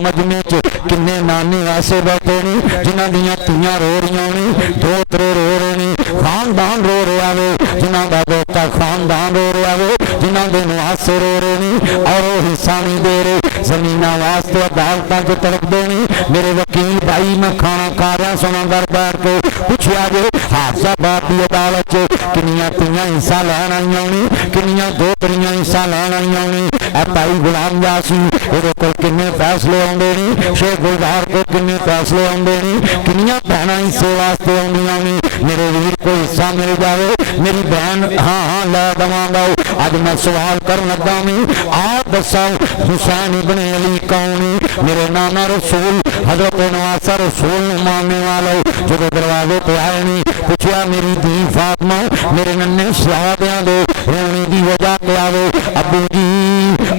मजमे च किन्ने नाने ऐसे बैठे ने जिन्हां दियां धीआं रो रही ने, दोतरे रो रहे ने, खानदान रो रहा वे, जिन्हां दा बेटा खानदान रो रहा वे, जिन्हां दे नवासे रो रहे ने और वो हिस्सा नहीं दे रहे। जमीना वास्ते अदालतां च तड़पदे ने। मेरे वकील भाई मैं खाना खा रहा सुना घर बैठ के पुछया जे हाफजाबाद की अदालत च किन्नियां धीआं हिस्सा लैन आईयां ने, किन्नियां दोतरियां हिस्सा लैन आईयां ने। भाई गुलाम यासीन इहदे कोल किन्ने फैसले आउंदे ने, शेख गुलजार को किन्ने फैसले आउंदे ने, किन्नियां भैणां हिस्से वास्ते आउंदियां ने। मेरे वीर को हिस्सा मिल जावे, मेरी बहन हाँ हाँ लै दवांगा। अज मैं सवाल कर लगा मैं आप दसा हुसैन इब्ने अली कौन है? मेरे नाना रसूल हजरत नवासा रसूल ने मानने वाला जो दरवाजे पे आए नहीं पूछा मेरी धी फातिमा मेरे नन्हे शहादियां दे रोने की वजह क्या वे? अबू जी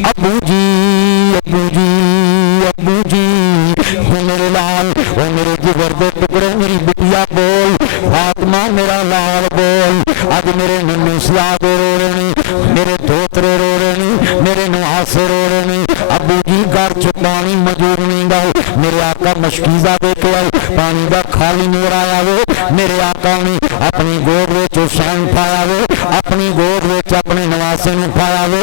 अबू जी अबू जी अबू जी वो मेरे लाल वो मेरे जिगर दे टुकड़े मेरी बिटिया बोल फातिमा मेरा लाल बोल। अज मेरे नन्हे शहादे रो रहे ने, मेरे दोतरे रो रहे ने, मेरे नवासे रो रहे ने। अबू जी घर च पानी मौजूद नहीं गा, मेरे आका मशकीजा दे के आए पानी का खाली नूर आया वे। मेरे आका ने अपनी गोद विच हुसैन पाया वे, अपनी गोद विच अपने नवासे नूं पाया वे,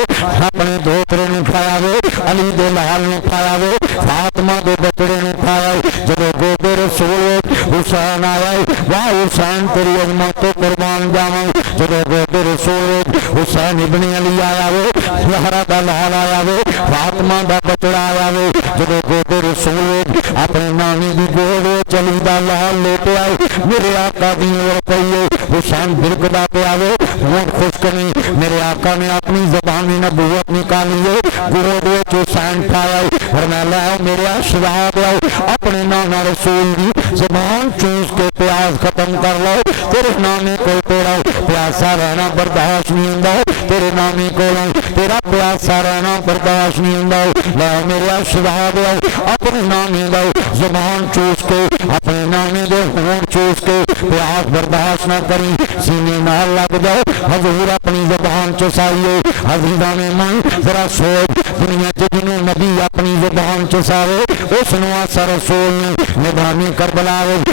अपने दोतरे नूं पाया वे, अली दे लाल नूं पाया वे, फातिमा दे बचड़े नूं पाया। जदों गोदे रसूल हुसैन आया वाह हुसैन तेरी अजमत तो कुर्बान जावां। जदों गोदे रसूल हुसैन इब्ने अली आया वे, ज़हरा दा लाल आया वे, फातिमा दा बचड़ा आया वे। जदों गोदे रसूल अपने नानी दी गोद विच अली दा लाल लेटे आए, मेरे आका दी ओर पई हुसैन बिलकदा पे आवे होंठ खुश्क नहीं। मेरे आका ने अपनी ज़बान नबूवत निकाली है, गोद विच हुसैन पाया और मैं लाओ मेरे शहाद आओ अपने नाना रसूल दी ज़बान चूस के प्यास खत्म कर लो। तेरे नाने को तेरा प्यासा रहना बर्दाश्त नहीं होंदा, तेरे नाने को तेरा प्यासा रहना बर्दाश्त नहीं होंदा। लाओ मेरे शहाद आओ अपने नाने दा ज़बान चूस के अपने नाने दे होंठ चूस के प्यास बर्दाश्त ना करी सीने नाल लग जाओ। हजूर अपनी ज़बान चुसाइए अज़ीज़ां ने मन जरा सोच दुनिया च जिन्हों नबी अपनी ज़बान चुसावे उस नवासा रसूल ने मैदानी करबला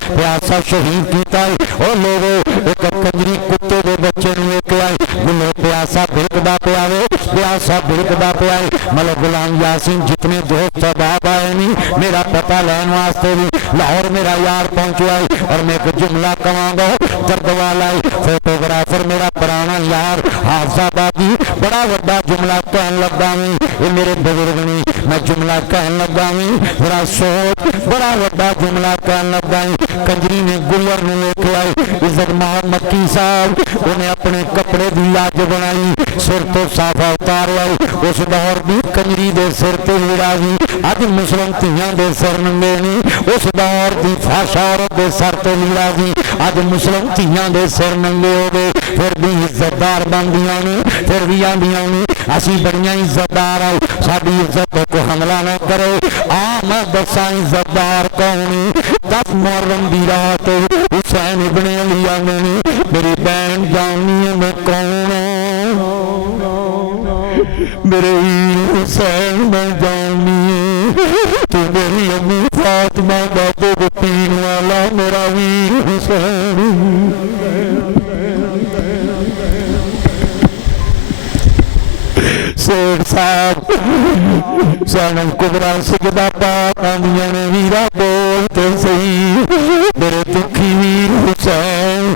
प्यासा शहीद किया। और लोगों एक कंजरी कुत्ते के बच्चे लेके आए गुलो प्यासा बिलकदा पे आवे प्यासा बिलकदा पे आए। मतलब गुलाम यासीन जितने दोस्त सबाब आए नहीं मेरा पता लैन वास्ते भी लाहौर मेरा यार पहुंचा और मैं एक जुमला कहांगा दर्द वाला फोटोग्राफर मेरा पुराना यार हाफजाबादी बड़ा वड्डा जुमला कहन लगा मैं ये मेरे बुजुर्ग ने मैं जुमला कहन लगा मैं जरा सोच बड़ा वड्डा जुमला कहन लगा। कंजरी ने गुलर ने लेके आए इज्जत मार मक्की साहब उन्हें अपने कपड़े की लाज बनाई सिर तो साफा उतारिया उस दौर की कंजरी के सिर ते लीड़ा भी अज मुस्लिम धीआं दे सिर नंगे ने उस दौर की फाशा औरत के सर ते लीड़ा भी अज मुस्लिम धीआं दे सिर नंगे हो गए फिर भी इज्जतदार बनदियां ने फिर भी आंदियां ने असी बड़ियां इज्जतदार आओ साडी इज्जत को हमला न करो। आ मैं दसा इज्जतदार कौन दस मुहर्रम दी रात हुसैन इब्ने अली आने मेरी बहन जानी है मैं कौन मेरे हुसैन मैं जानी तू मेरी अम्मी फातिमा का दूध पीने वाला मेरा वीर हुसैन। शेख साहब सैनम कुबरा सिजदा पाक आंदियां ने वीरा बोलते सही मेरे दुखी वीर हुसैन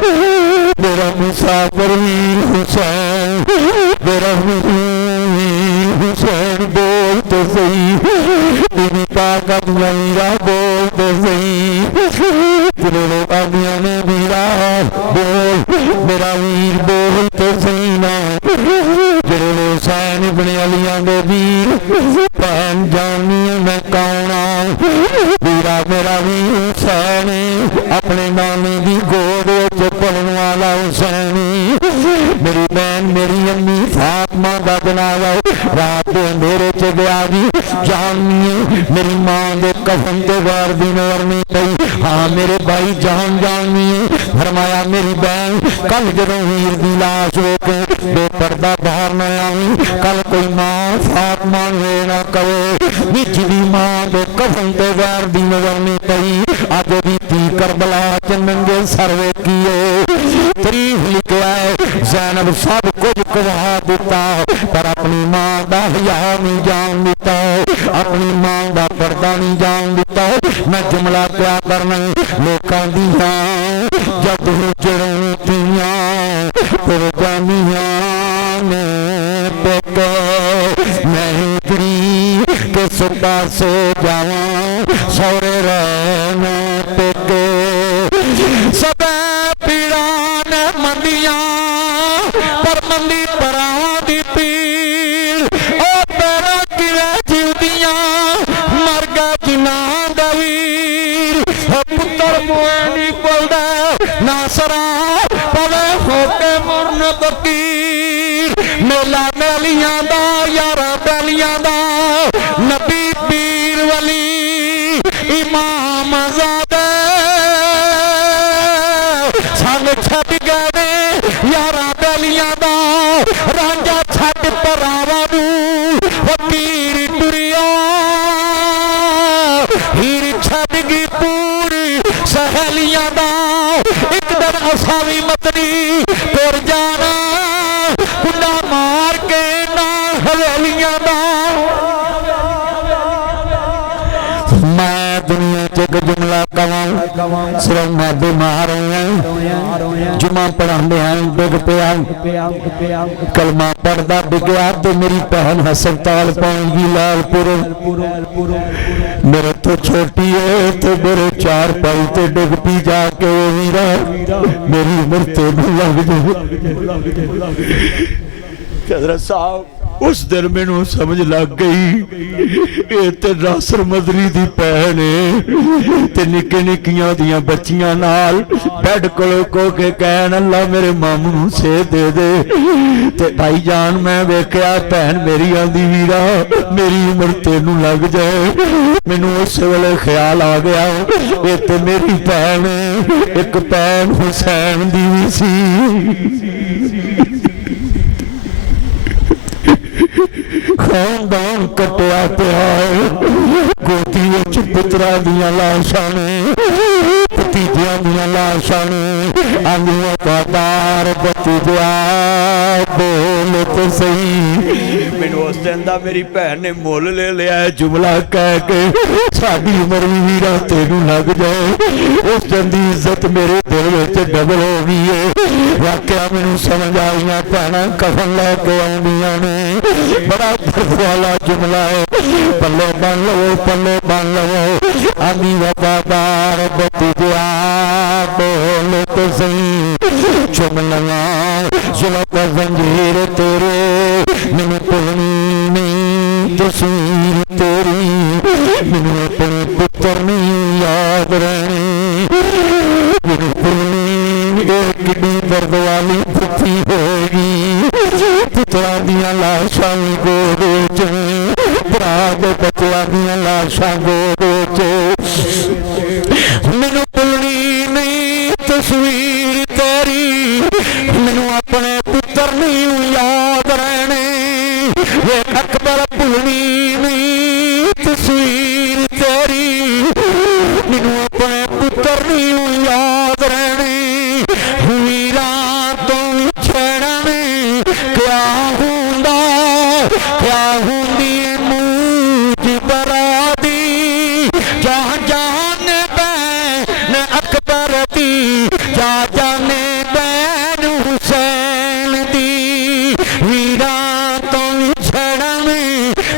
मेरा मुसाफिर वीर हुसैन मेरा वीर हुसैन बोलते सही तेरी पाक आंदियां वीरा बोलते सही तेरे लोग आंदियां ने वीरा बोल मेरा वीर बोलते सही ना जेड़े हुसैन इब्ने अलियां दे वीर भैन जानी मैं कौन वीरा मेरा वीर हुसैन अपने नाने की गोद विच पलण वाला हुसैन मेरी बहन मेरी अम्मी फातिमा दा जनाजा रात के अंधेरे च गया जी जाननी मेरी मां दे कफन ते बार दिन वरनी पई। हाँ मेरे भाई जान जाननी फरमाया मेरी बहन कल जदों वीर दी लाश वेखे बेपर्दा बाहर न आई कल कोई मां फातिमा ने ना कहे निजदी मां दे कफन ते बार दिन वरनी पई। अज दी धी करबला च नंगे सर वेखिए तारीफ लिखा है ज़ैनब सब कुछ गवा दिता पर अपनी मां दा हया नहीं जान दिता अपनी मां दा पर्दा नहीं जान दिता। मैं जुमला क्या करना लोकां दियां जद जड़ोतियां फिर जानियां ने पेके मैं हिजरी के सुबह से जावां सौरे रहना पेके सब पीड़ा ने मंदियां पर मंदी परावां दी पीड़ ओ पैरों किवे जीवदियां मर गया जिन्हां दा वीर पुत्र मोए नी बोलदा ना सरा पवे होके मुरन फकीर मेला मेलियां दा यारा बैलियां दा नबी पीर वली इमाम ज़ादे सन छड़ गए यारा बैलियां दा रांझा छड़ परावा नू फकीर टुरिया हीर छड़ गई पूरी सहेलियां दा एक दिन असा भी मतनी तुर जाना कुंडा मार के ना हवेलियां दा। मैं दुनिया च एक जुमला कवां सिर्फ मादे मार जुमा पढ़ाते हैं डिग पिया कलमा पढ़ता डिगया तो मेरी भैन हस्पताल पहुंची लालपुर मेरे तो छोटी है तो मेरे चार पाई ते डिग पी जाके वीरा मेरी उम्र तेन लग जाए साहब। उस दिन मैनू समझ लग गई ये ते नासर मदनी दी भैन ते निक्के निक्कियां दियां बच्चियां नाल बैड कोलों को के कहन अल्लाह मेरे मामू नू सेहत दे दे ते भाई जान मैं वेख्या भैन मेरी आंदी वीरा मेरी उम्र तेनू लग जाए। मैनू उस वेले ख्याल आ गया ये ते मेरी भैन एक भैन हुसैन दी भी सी खानदान कटिया पिया गोदी विच पुत्रा दियां लाशां ने भतीजियां दियां लाशां ने आंदी वफादार भतीजा बोल तो सही। मैनू उस दिन दा मेरी भैन ने मुल ले लिया जुमला कह के साडी उम्र भी वीरा तेनू लग जाए। उस दिन दी इज्जत मेरे दिल विच डबल हो गई है। वाकया मैनू समझ आईयां भैणां कफन लैके आउंदियां ने बड़ा दर्द वाला जुमला है पल्ले बन लो आंदी वफादार भतीजा बोल तो सही जुमला जुलफ जंजीर तेरे मैनू भुलनी नहीं तस्वीर तेरी मैनू अपने पुत्र नहीं याद रहनी मैनू भुलनी कितनी दर्द वाली दुखी होगी पुत्रा दियां लाशां गोद च भरा दे बच्चों दियां लाशां गोद च मैनू भुलनी नहीं तस्वीर तेरी मैनू अपने पुत्र नहीं याद रहने वे अकबर भुलनी नहीं तस्वीर तेरी मैनू अपने पुत्र नहीं याद रहने वीरा तो छड़न क्या हुंदा क्या हुंदी मूज बरादी जहाँ जाने बैन अकबर दी जा जाने बैन हुसैन दी वीरा तो छड़न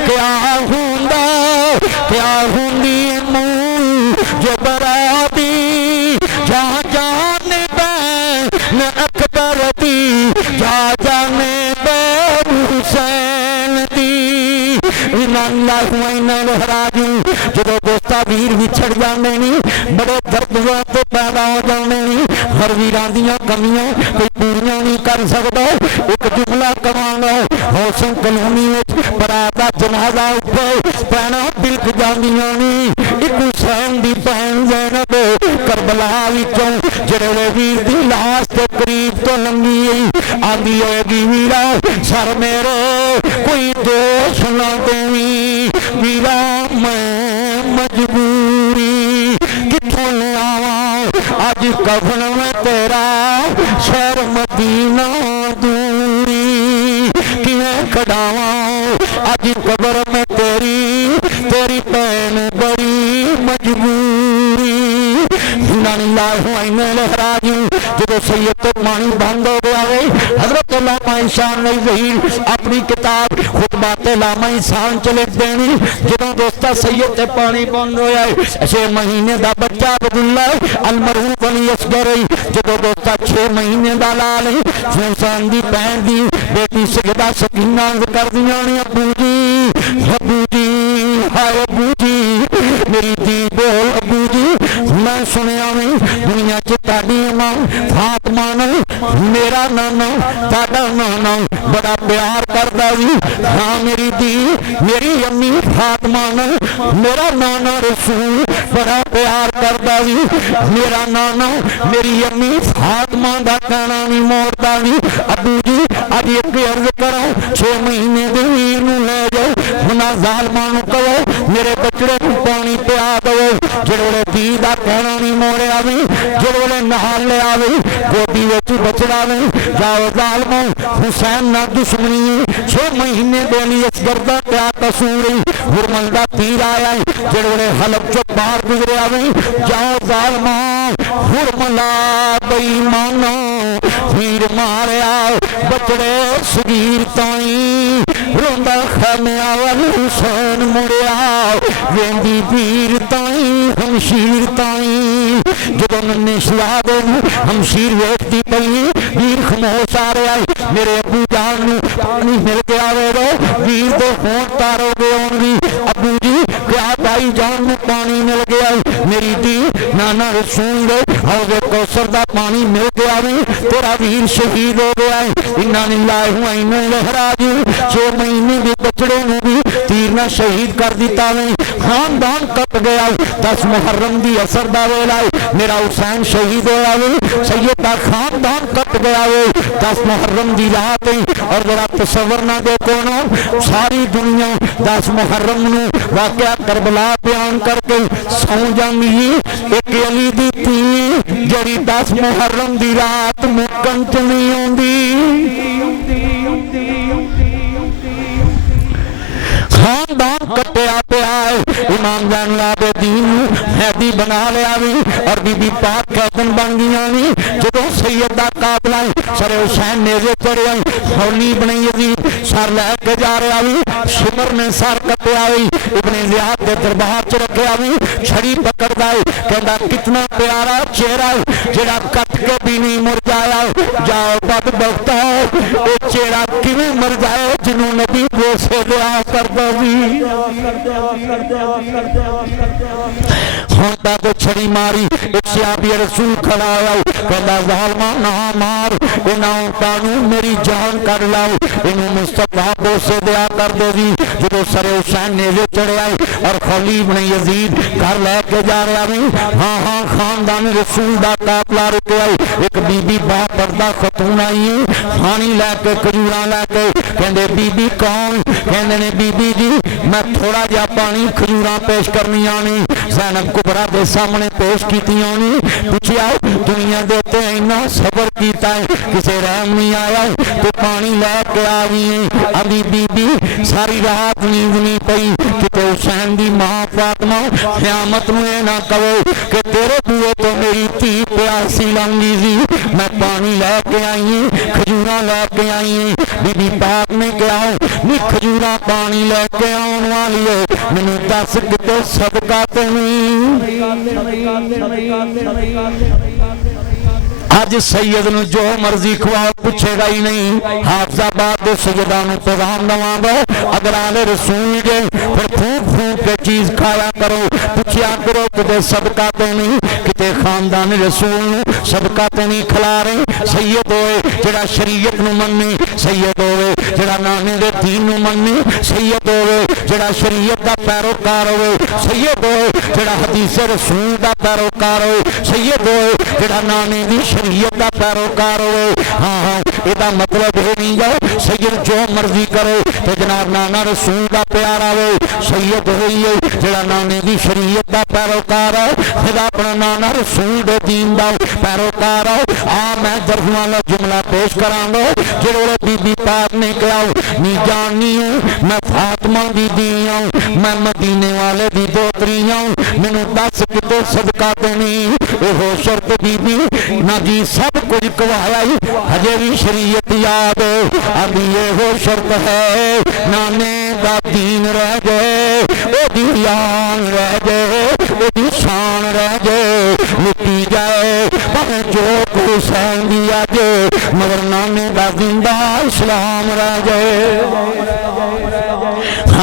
क्या हुंदा क्या हुंदी मूज बरादी जहाँ जाने बैन अकबर दी जा जाने बैन हुसैन दी। जो दोस्ता वीर विछड़ जाते नहीं बड़े दर्द पैदा हो जाते नहीं हर वीरां दियां कमियां कोई पूरियां नहीं कर नहीं सकता। एक जुमला कमांगा हौसन कलोनी भरा का जनाजा उठे भैन बिलक जांदियां नी। एक हुसैन दी भैन ज़ैनब करबला विचों जेड़े वीर दी लाश ते करीब तो लंघी आंदी होएगी वीरा सर मेरे कोई दोष ना देवी वीरा मैं मजबूरी किथों ले आवा अज कफन में तेरा शहर मदीना दूरी किवें कढ़ावा अज कबर में तेरी भैन बड़ी मजबूरी। जो सैयद तो पानी बंद हो गया है हजरत लामा इंसान ने अपनी किताब खुतबात लामा इंसान च लिख देनी। जो दोस्ता सैयद ते पानी बंद होया है 6 महीने का बच्चा अब्दुल्ला अलमरूफ अली असगर जो दोस्ता 6 महीने का लाल है हुसैन दी भैन दी बेटी सैयदा सकीना कर दियां ने अबू जी हाय अबू जी मेरी दी बोल अबू जी मैं सुनिया नहीं दुनिया च ताड़ी मां फातिमा ने मेरा नाना ताड़ा नाना बड़ा प्यार करता भी। हाँ मेरी दी मेरी अम्मी फातिमा ने मेरा नाना रसूल बड़ा प्यार करता भी। मेरा नाना मेरी अम्मी फातिमा का कहना नहीं मोड़ता भी। अबू जी अब एक अर्ज करो 6 महीने के वीर नूं ले जाओ उन्हां ज़ालमां नूं कहो मेरे बचड़े को पानी पिया दो। जोड़े धी का कहना नहीं मोड़िया भी जोड़े नहाल ले आवे गोदी विच बचड़ा नहीं जाओ ज़ालमो हुसैन ना दुश्मनी 6 महीने बोली इस गर्दा क्या कसूर हुरमल का तीर आया जोड़े हलफ चो बाहर गुजरिया भी जाओ ज़ालमो हुरमला बेईमानो वीर मारिया बचड़े सगीर ताई रोंदा खैमिया वाल हुसैन मुड़िया वेंदी वीर ताई हमशीर ताई जो नन्ने सलाह दे हमशीर वेखती पई वीर खमोश आ रहा मेरे अबू जान नूं पानी मिल गया वे वीर दे होण तारो गए अबू जी क्या भाई जान नूं पानी मिल गया मेरी दी नाना रसूल दे हौज़े कौसर दा पानी मिल गया वे तेरा वीर शहीद हो गया इन्ना लिल्लाहि व इन्ना इलैहि राजिऊन 6 महीने के बचड़े नूं भी तीर ना शहीद कर दिता वे खानदान कट गया 10 मुहर्रम दी असर दा वेला मेरा हुसैन शहीद होया वे सैयद दा खानदान कट गया वे 10 मुहर्रम दी रात और जरा तसव्वुर ना देखो ना सारी दुनिया 10 मुहर्रम नूं वाकया करबला बयान करके सौ जांदी एक अली दी धी जड़ी 10 मुहर्रम दी रात मुकन च नहीं आउंदी खानदान कटिया पिया इमाम ज़ैनुल आबिदीन हैदी बना लिया भी और बीबी पाक कैदन बन गई जो सैयद का काबला सरे हुसैन नेज़े चढ़िया हौली बनी यजीद सर लैके जा रहा भी शिमर ने सर कटिया इब्ने ज़ियाद के दरबार च रखा भी छड़ी पकड़ता कहता कितना प्यारा चेहरा जेड़ा कट के भी नहीं मुरझाया जाओ बदबख्ता चेहरा किवें मर जाए जिन्हों नबी बोसे दुआ करता होंदा तो छड़ी मारी एक सहाबी रसूल खड़ा आया कहता ज़ालिमा ना मार इन्हां कानू मेरी जान कर लाओ इन्हों मुस्तफा बोसे दिया कर देगी जो सरे हुसैन नेज़े चढ़िया और खली इब्ने यजीद घर लैके जा रहा है हाँ हाँ खानदान रसूल का काफिला रुकया एक बीबी बापर्दा खतून आई पानी लैके खजूरा लैके कहते बीबी कौन कहते ने बीबी जी मैं थोड़ा जा पानी खजूरा पेश करनी आनी ज़ैनब कुबरा के सामने पेश की पूछा दुनिया के उत्ते इन्ना सबर किया किसी रहम नहीं आया तो पानी लैके आ गई अभी बीबी सारी रात नींद नहीं पई किते हुसैन की मां फातिमा क़यामत में ना कहो कि तेरे बूहे तो मेरी धी प्यासी लंघी सी मैं पानी लैके आई खजूरा लैके आई बीबी पाक ने कहा नी खजूरा पानी लैके आने वाली है मैनू दस किते सदका ते अज सैयद नूं जो मर्जी खवाओ पूछेगा ही नहीं हाफजाबाद के सैयदा नूं पैगाम दवांगा अगर आले रसूल जे फिर फूक फूक के चीज खाया करो पुछया करो किते सदका तो नहीं, किते खानदान रसूल सदका तो नहीं खिला रहे। सैयद होए जेड़ा शरीयत नूं मन्ने, सैयद होए जेड़ा नाने दे दीन नूं मन्ने, सैयद होए जेड़ा शरीयत दा पैरोकार होए, सैयद होए जेड़ा हदीस रसूल दा पैरोकार होए, सैयद होए जेड़ा नाने दी शरीयत दा पैरोकार होए। हाँ हाँ इहदा मतलब ये नहीं है सैयद जो मर्जी करे ते जनाब नाना रसूल दा प्यारा होए। सैयद होई है जेड़ा नाने दी शरीयत दा पैरोकार है, फिर अपना नाना रसूल दे दीन दा पैरोकार है। आ मैं दरफुआ वाला जुमला पेश करांगा जेड़े बीबी पाक ने कहा नी जाननी हूं मैं फातिमा दी दी हूं, मैं मदीने वाले दी दोतरी हूं, मैनू दस किते सदका देनी। ओहो शर्त बीबी ना जी सब कुछ कवाया ही हजे भी शरीयत याद अभी ये शर्त है नाने दा दीन रह जाए, ओदी यान रह जाए, ओदी शान रह जाए, लुटी जाए भावे जो कुछ दिया जे मगर नाने दा जिंदा इस्लाम रह जाए।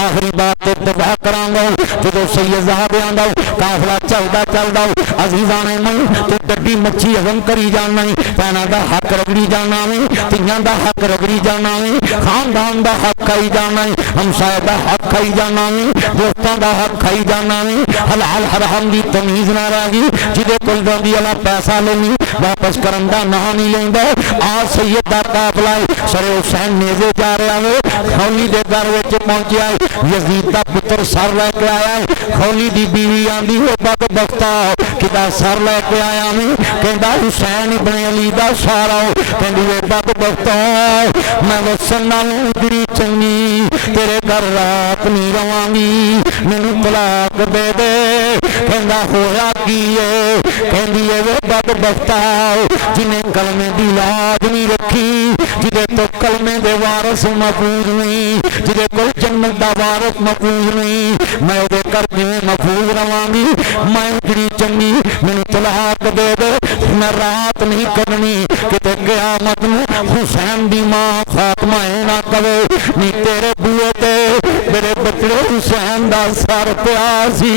आखिरी बात दफा करांगा जो सैयद साहब आंदा काफला चलदा चलदा अजीजाने मन तू डड्डी मच्छी हजम करी जाना है, भैनों का हक रगड़ी जाना है, तियां का हक रगड़ी जाना है, खानदान का हक खाई जाना है, हमसाए का हक खाई जाना है, दोस्तों का हक खाई जाना है। हलाल हराम की तमीज ना रह गई, जिदे कोल बंदी वाला पैसा लेनी वापस करन दा ना नहीं लेंदा। आ सैयद दा काफला सरे हुसैन नेजे जा रहा है, खौली दे घर विच पहुंचा है, यजीद दा पुत्र सर लैके आया है, खौली दी बीवी आंदी हो बदबख्ता किदा सर लैके आया मैं, कहंदा हुसैन इब्न अली दा सारा कहंदी वे बदबख्ता मैं वसन नाल उजड़ी चंगी तेरे घर रात नहीं रवांगी, मैनू तलाक दे दे। कहंदा होया की है, कहंदी वे बदबख्ता जिन्हें कलमे दी लाज नहीं रखी, जिदे तो कलमे दे वारस महफूज नहीं, जिदे कोल जन्नत दा वारस महफूज नहीं, मैं उहदे घर जिवें महफूज रवांगी, मैं उजड़ी चंगी मैनू तलाक दे दे। मैं रात नहीं करनी किते क़यामत नूं हुसैन दी मां फातिमा ना कवे नी तेरे बूए ते मेरे बचड़े हुसैन दा सर पिया सी।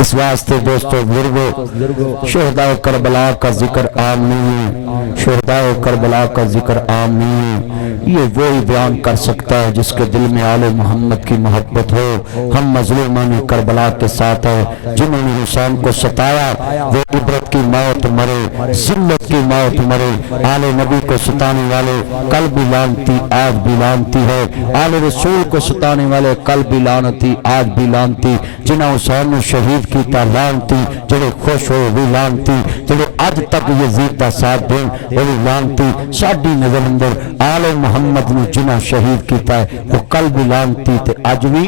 इस वास्ते दोस्तों बुजुर्गो शहदा करबला का जिक्र आम नहीं है, शहदा करबला का जिक्र आम नहीं है। ये वो ही बयान कर सकता है जिसके दिल में आले मोहम्मद की मोहब्बत हो। हम मजलूमान करबला के साथ है, जिन्होंने हुसैन को सताया वो इबरत की मौत मरे, जिल्लत की मौत मरे। आले नबी को सताने वाले कल भी लानती आज भी लानती है, आले रसूल को सताने वाले कल भी लानती आज भी लानती। जिन्हें हुसैन ने शहीद किया लानती, जेड़े खुश हो भी लानती, जेड़े अज तक यजीद का साथ दें वो भी लानती। साडी नजर अंदर आले मोहम्मद ने जिन्हें शहीद किया है वो कल भी लानती थे अज भी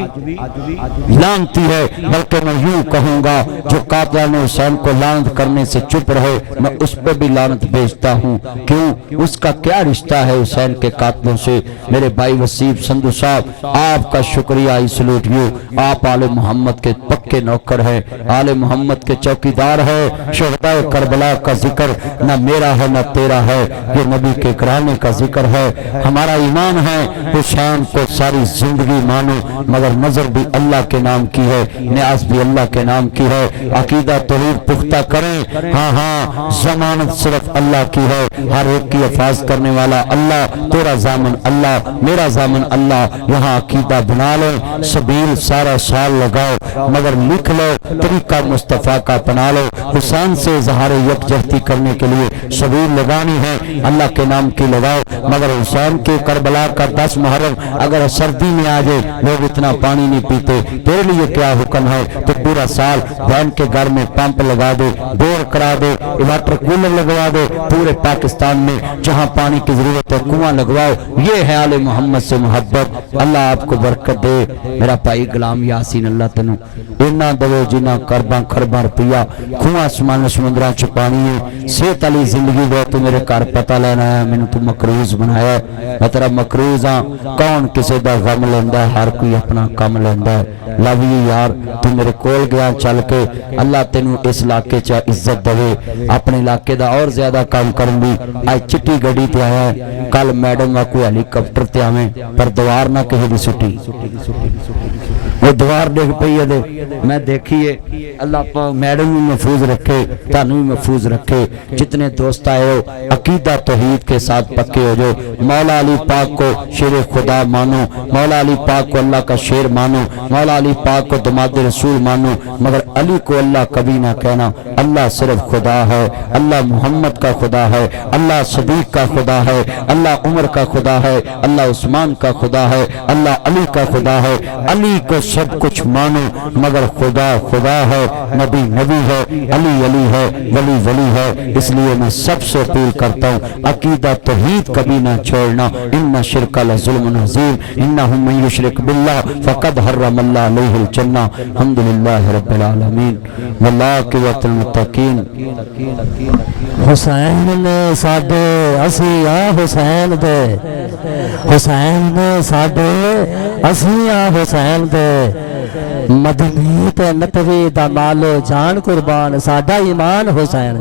लानती है। बल्कि मैं यूं कहूंगा जो कातिल ने हुसैन को लानत करने से चुप रहे मैं उस पर भी लानत भेजता हूं। क्यों? उसका क्या रिश्ता है हुसैन के कातिलों से। मेरे भाई वसीम संधू साहब आपका शुक्रिया, सलूट यू। आप आले मोहम्मद के पक्के नौकर है, आले मोहम्मद के चौकीदार है। शहदा करबला का जिक्र न मेरा है न तेरा है, ये नबी के घराने का जिक्र है। हमारा ईमान है हुसैन को सारी जिंदगी मानो मगर नजर भी अल्लाह के नाम की है, न्याज भी अल्लाह के नाम की है। अकीदा तौहीद पुख्ता करें, हाँ हाँ जमानत सिर्फ अल्लाह की है। हर एक की हिफाजत करने वाला अल्लाह, तेरा जामन अल्लाह, मेरा जामन अल्लाह। यहाँ अकीदा बना लो, सबील सारा साल लगाओ मगर लिख लो तरीका मुस्तफ़ा का अपना लो। हुसैन से इजहार यकजहती करने के लिए सबील लगानी है, अल्लाह के नाम की लगाओ। मगर हुसैन के करबला का 10 मुहर्रम अगर सर्दी में आ जाए लोग इतना पानी नहीं पीते, तेरे लिए क्या हुक्म है? तो पूरा साल बहन के घर में पंप लगा दे, बोर करा दे, वाटर कूलर लगवा दे, पूरे पाकिस्तान में जहां पानी की जरूरत है कुआं लगवाओ। ये है आले मोहम्मद से मोहब्बत। अल्लाह आपको बरकत दे। मेरा भाई गुलाम यासीन अल्लाह तेनू इन्ना दवे जिन्ना करबा खरबा रुपया खुआ समान समुद्रा च पानी है। सेहत वाली जिंदगी दे तू मेरे घर पता लेना है, मैनू तू मकरूज बनाया, मैं तेरा मकरूज हाँ। कौन किसी का गम लेंदा है, हर कोई अपना कम लेंदा है। लव यू यार, तू मेरे कोल गया चल के। अल्लाह तेनू इस इलाके च इज्जत दे, अपने इलाके का और ज्यादा काम करन दी। आज चिट्टी गड्डी ते आया है, कल मैडम वा कोई हेलीकॉप्टर ते आवे पर दवार ना कहे दी सुटी। वो दीवार डिग पई है मैं देखिए अल्लाह पाक मैडम भी महफूज रखे, थानू भी महफूज रखे। जितने दोस्त आए हो अकीदा तौहीद के साथ पक्के हो जाओ। मौला अली पाक को शेर खुदा मानो, मौला अली पाक को अल्लाह का शेर मानो, मौला अली पाक को दमाद रसूल मानो, मगर अली को अल्लाह कभी ना कहना। अल्लाह सिर्फ खुदा है, अल्लाह मोहम्मद का खुदा है, अल्लाह सदीक का खुदा है, अल्लाह उमर का खुदा है, अल्लाह उस्मान का खुदा है, अल्लाह अली का खुदा है। अली को सब कुछ मानो मगर खुदा खुदा है, नबी नबी है, अली अली है, वली वली है। इसलिए मैं सबसे अपील करता हूँ अकीदा तौहीद कभी ना छोड़ना। इन्ना शिरका लज़ुल्मुन अज़ीम, इन्नहु मन युशरिक बिल्लाह फ़क़द हर्रमल्लाहु अलैहिल जन्नह। अल्हम्दुलिल्लाहि रब्बिल आलमीन वल्लाकिबतुल मुत्तकीन। हुसैन ने साडे असी आ हुसैन दे, हुसैन ने साडे असी आ हुसैन दे, मदनी ते नबवी दा मालो जान कुर्बान, साडा ईमान हुसैन।